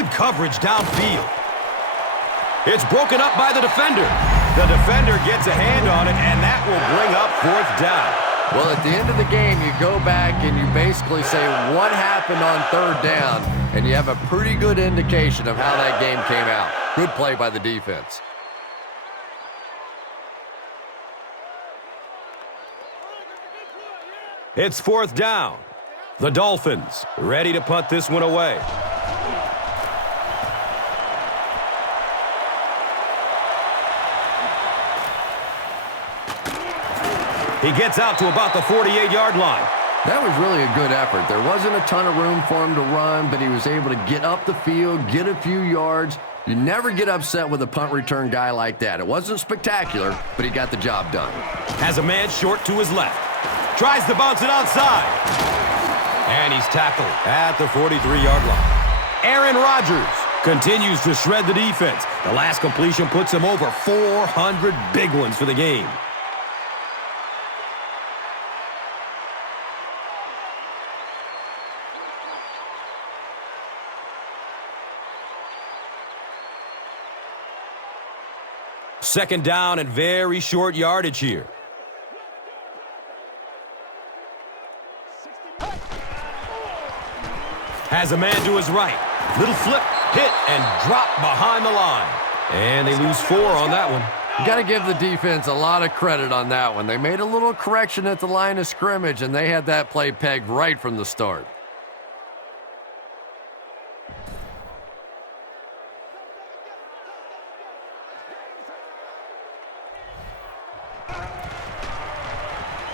Good coverage downfield. It's broken up by the defender. The defender gets a hand on it, and that will bring up 4th down. Well, at the end of the game, you go back and you basically say what happened on 3rd down, and you have a pretty good indication of how that game came out. Good play by the defense. It's 4th down. The Dolphins ready to punt this one away. He gets out to about the 48-yard line. That was really a good effort. There wasn't a ton of room for him to run, but he was able to get up the field, get a few yards. You never get upset with a punt return guy like that. It wasn't spectacular, but he got the job done. Has a man short to his left. Tries to bounce it outside. And he's tackled at the 43-yard line. Aaron Rodgers continues to shred the defense. The last completion puts him over 400 big ones for the game. Second down and very short yardage here. Has a man to his right. Little flip, hit, and drop behind the line. And they lose 4 on that one. You got to give the defense a lot of credit on that one. They made a little correction at the line of scrimmage, and they had that play pegged right from the start.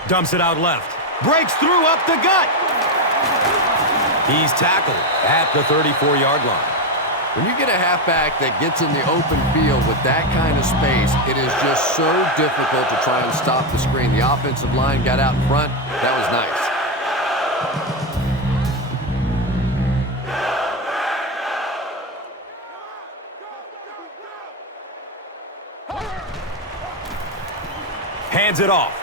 Dumps it out left. Breaks through up the gut. He's tackled at the 34-yard line. When you get a halfback that gets in the open field with that kind of space, it is just so difficult to try and stop the screen. The offensive line got out in front. That was nice. Hands it off.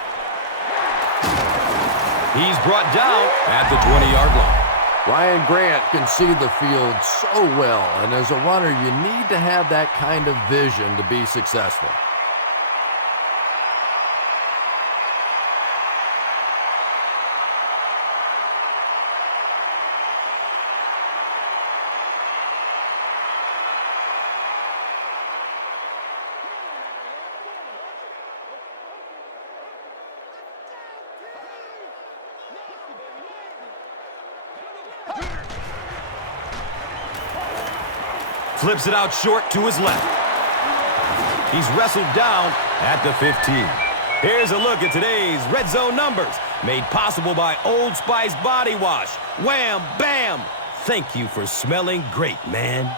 He's brought down at the 20-yard line. Ryan Grant can see the field so well, and as a runner, you need to have that kind of vision to be successful. Flips it out short to his left. He's wrestled down at the 15. Here's a look at today's red zone numbers, made possible by Old Spice Body Wash. Wham, bam! Thank you for smelling great, man.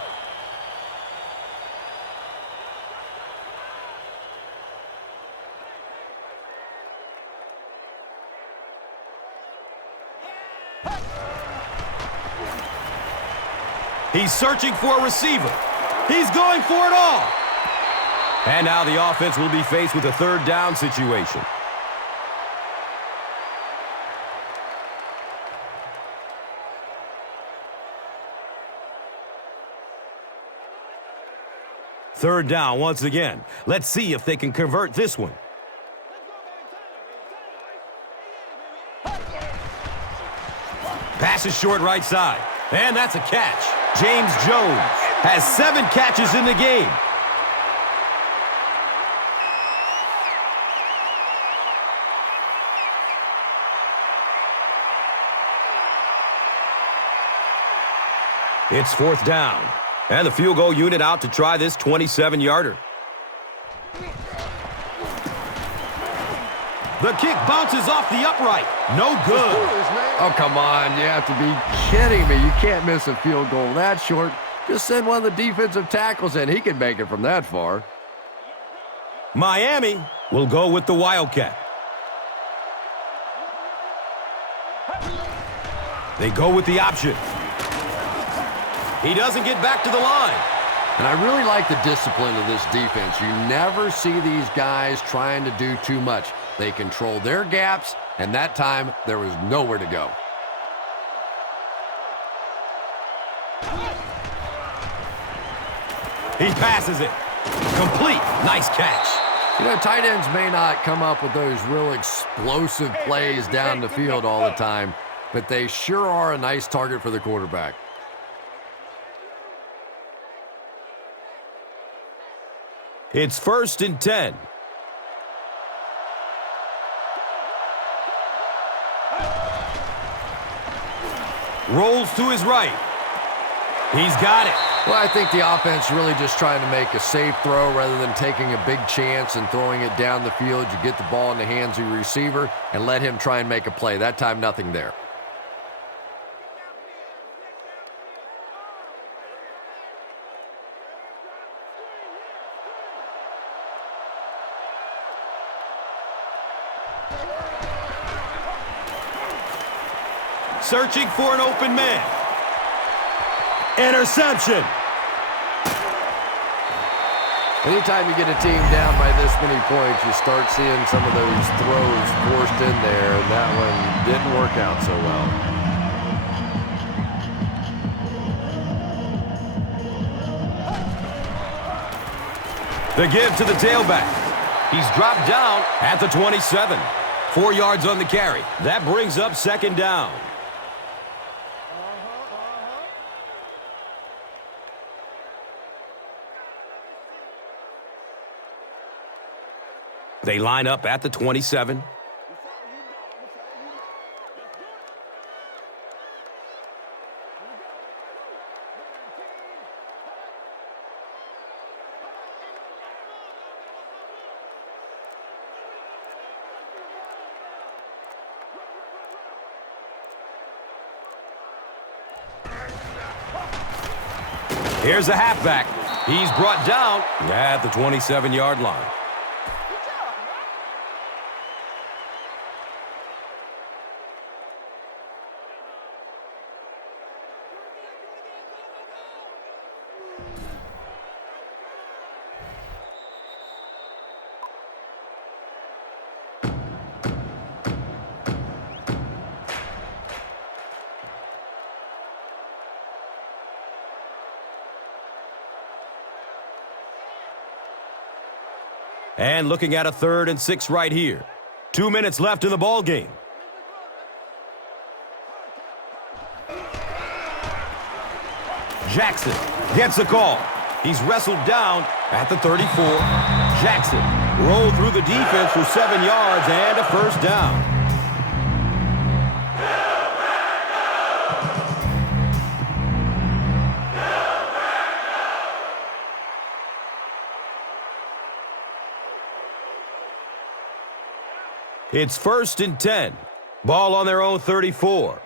He's searching for a receiver. He's going for it all. And now the offense will be faced with a 3rd down situation. Third down once again. Let's see if they can convert this one. Pass is short right side. And that's a catch. James Jones has 7 catches in the game. It's 4th down. And the field goal unit out to try this 27-yarder. The kick bounces off the upright. No good. Oh, come on. You have to be kidding me. You can't miss a field goal that short. Just send one of the defensive tackles in. He can make it from that far. Miami will go with the Wildcat. They go with the option. He doesn't get back to the line. And I really like the discipline of this defense. You never see these guys trying to do too much. They control their gaps, and that time there was nowhere to go. He passes it. Complete. Nice catch. You know, tight ends may not come up with those real explosive plays down the field all the time, but they sure are a nice target for the quarterback. It's 1st and 10. Rolls to his right. He's got it. Well, I think the offense really just trying to make a safe throw rather than taking a big chance and throwing it down the field. You get the ball in the hands of your receiver and let him try and make a play. That time, nothing there. Searching for an open man. Interception. Anytime you get a team down by this many points, you start seeing some of those throws forced in there, and that one didn't work out so well. The give to the tailback. He's dropped down at the 27. 4 yards on the carry. That brings up 2nd down. They line up at the 27. Here's a halfback. He's brought down at the 27-yard line. And looking at a 3rd and 6 right here. 2 minutes left in the ball game. Jackson gets the call. He's wrestled down at the 34. Jackson rolled through the defense for 7 yards and a 1st down. It's 1st and 10. Ball on their own 34.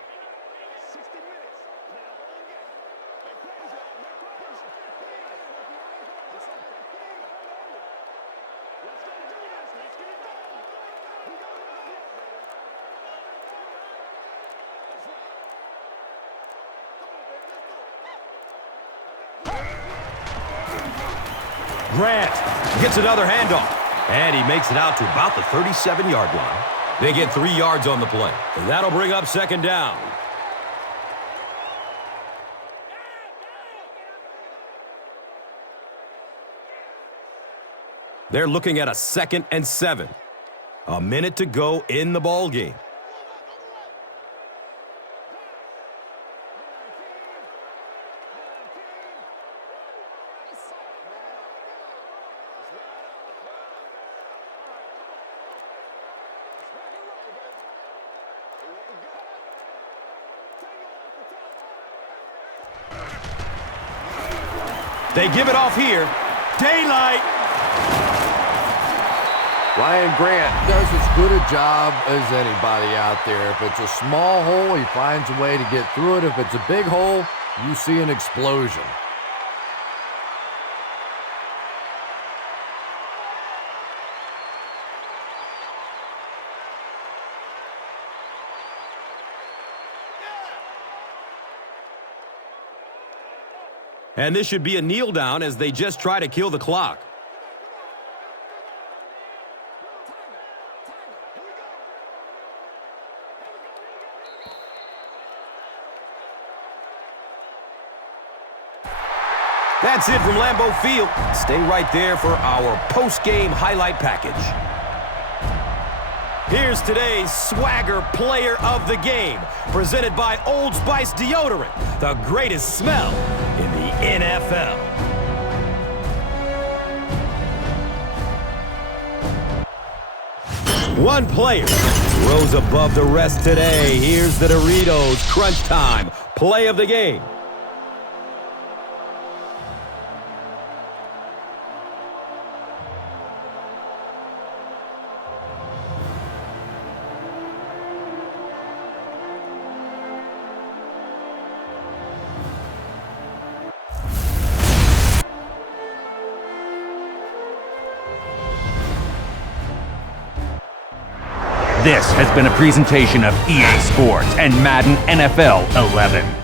Grant gets another handoff. And he makes it out to about the 37-yard line. They get 3 yards on the play. And that'll bring up 2nd down. They're looking at a 2nd and 7. A minute to go in the ball game. They give it off here. Daylight. Ryan Grant does as good a job as anybody out there. If it's a small hole, he finds a way to get through it. If it's a big hole, you see an explosion. And this should be a kneel down as they just try to kill the clock. That's it from Lambeau Field. Stay right there for our post-game highlight package. Here's today's Swagger Player of the Game, presented by Old Spice Deodorant, the greatest smell in the NFL. One player rose above the rest today. Here's the Doritos Crunch Time Play of the Game. This has been a presentation of EA Sports and Madden NFL 11.